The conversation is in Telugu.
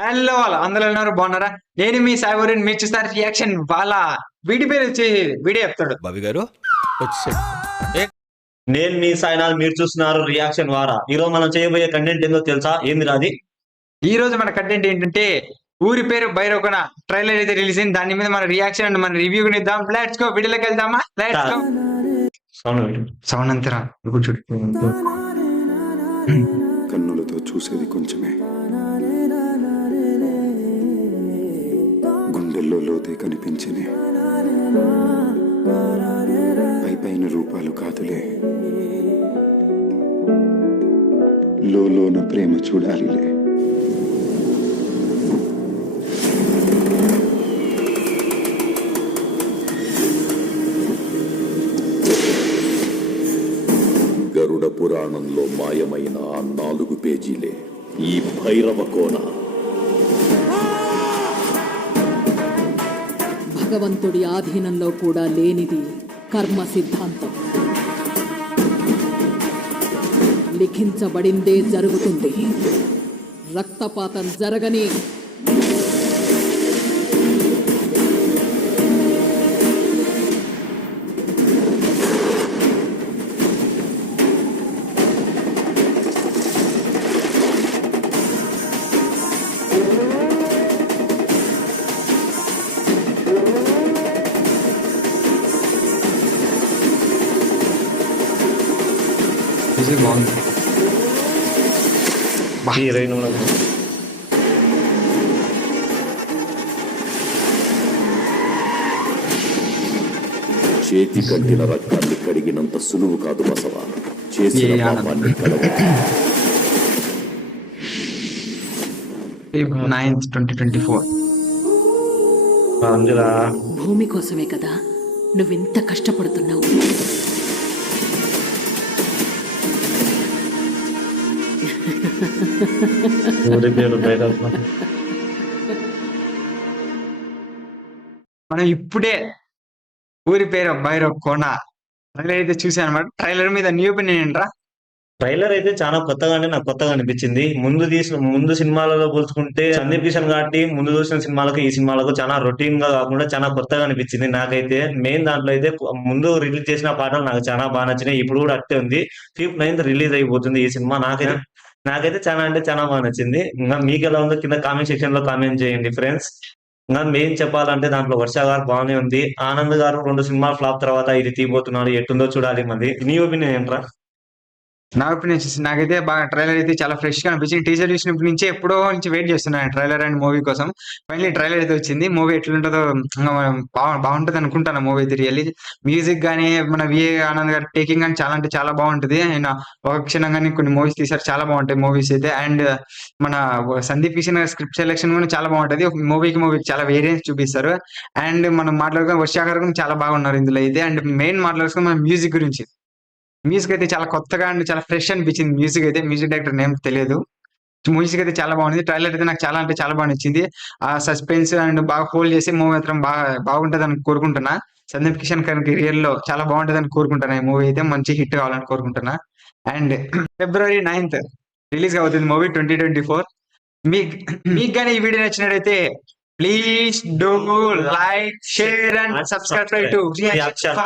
హలో వాళ్ళ అందులో ఉన్నారు బాగున్నారా? నేను మీ సాయిబురిని మీరు చూస్తారు రియాక్షన్ వాళ్ళ వీడి పేరు వచ్చి వీడియో చెప్తాడు. బాబీ గారు వచ్చేసాడు. నేను మీ సాయినాథ్, మీరు చూస్తున్నారు రియాక్షన్ వారా. ఈరోజు మనం చేయబోయే కంటెంట్ ఏందో తెలుసా? ఏంది రాది? ఈ రోజు మన కంటెంట్ ఏంటంటే ఊరి పేరు భైరవకొన ట్రైలర్ అయితే రిలీజ్ అయింది. దాని మీద మన రియాక్షన్ అండ్ మన రివ్యూ ఇద్దాం. లెట్స్ గో, వీడియోలోకి వెళ్దామా? Let's go. సౌండ్ అంతరా ఇప్పుడు చూడు. కన్నులతో చూసేది కొంచెమే, గుండెల్లో లోతే కనిపించని పైపైన రూపాలు కాదులే, లోన ప్రేమ చూడాలిలే. గరుడ పురాణంలో మాయమైన ఆ 4 పేజీలే ఈ భైరవ కోన. భగవంతుడి ఆధీనంలో కూడా లేనిది కర్మ సిద్ధాంతం. లిఖించబడిందే జరుగుతుంది. రక్తపాతం జరగని బాగుంది. చేతి కట్టిన రక్తాన్ని కడిగినంత సులువు కాదు బసవ, చేసిన పాపాన్ని కడగ. 9th 2024. భూమి కోసమే కదా నువ్వెంత కష్టపడుతున్నావు. మనం ఇప్పుడే ఊరి పేరు భైరవ్ కోన ట్రైలర్ అయితే చూసాను అనమాట. ట్రైలర్ మీద నీ ఒపీనియన్ ఏంట్రా? ట్రైలర్ అయితే చాలా నాకు కొత్తగా అనిపించింది. ముందు సినిమాలలో పోల్చుకుంటే సందీప్ కిషన్ కాబట్టి ముందు చూసిన సినిమాలకు ఈ సినిమాలకు చాలా రొటీన్ గా కాకుండా చాలా కొత్తగా అనిపించింది నాకైతే. మెయిన్ దాంట్లో అయితే ముందు రిలీజ్ చేసిన పాటలు నాకు చాలా బాగా నచ్చినాయి. ఇప్పుడు కూడా అట్టే ఉంది. 5th 9th రిలీజ్ అయిపోతుంది ఈ సినిమా. నాకైతే చాలా బాగా నచ్చింది. ఇంకా మీకు ఎలా ఉందో కింద కామెంట్ సెక్షన్ లో కామెంట్ చేయండి ఫ్రెండ్స్. ఇంకా మెయిన్ చెప్పాలంటే దాంట్లో వర్ష గారు బాగానే ఉంది. ఆనంద్ గారు 2 సినిమాలు ఫ్లాప్ తర్వాత ఇది తీయబోతున్నాడు. ఎట్టుందో చూడాలి. మరి నీ ఒపీనియన్ ఏంట్రా? నా ఒపీనియన్ వచ్చేసి నాకైతే బాగా ట్రైలర్ అయితే చాలా ఫ్రెష్ గా అనిపించింది. టీజర్ చూసినప్పటి నుంచి ఎప్పుడో నుంచి వెయిట్ చేస్తున్నాను ట్రైలర్ అండ్ మూవీ కోసం. ఫైనలీ ట్రైలర్ అయితే వచ్చింది. మూవీ ఎట్లుంటుందో బాగుంటది అనుకుంటాను. మూవీ అయితే రియల్లీ మ్యూజిక్ గానీ మన విఏ ఆనంద్ గారి టేకింగ్ కానీ చాలా అంటే చాలా బాగుంటది. ఆయన ఒక క్షణం కానీ కొన్ని మూవీస్ తీసారు, చాలా బాగుంటాయి మూవీస్ అయితే. అండ్ మన సందీప్ కిషన్ గారి స్క్రిప్ట్ సెలెక్షన్ కూడా చాలా బాగుంటది. మూవీకి చాలా వేరియంట్స్ చూపిస్తారు. అండ్ మనం మాట్లాడుకున్న వర్ష గారు కూడా చాలా బాగున్నారు ఇందులో అయితే. అండ్ మెయిన్ మాట్లాడుకున్న మన మ్యూజిక్ గురించి, మ్యూజిక్ అయితే చాలా కొత్తగా అండ్ చాలా ఫ్రెష్ అనిపించింది. మ్యూజిక్ అయితే మ్యూజిక్ డైరెక్టర్ నేమ్ తెలియదు. మ్యూజిక్ అయితే చాలా బాగుంది. ట్రైలర్ అయితే నాకు చాలా అంటే చాలా బాగా నచ్చింది. ఆ సస్పెన్స్ అండ్ బాగా హోల్డ్ చేసి మూవీ మాత్రం బాగుంటది అని కోరుకుంటున్నా. సందీప్ కిషన్ కెరియర్ లో చాలా బాగుంటది అని కోరుకుంటున్నా. ఈ మూవీ అయితే మంచి హిట్ కావాలని కోరుకుంటున్నా. అండ్ February 9th రిలీజ్ అవుతుంది మూవీ 2024. మీకు కానీ ఈ వీడియో నచ్చినట్టయితే please do like, share and subscribe to reaction.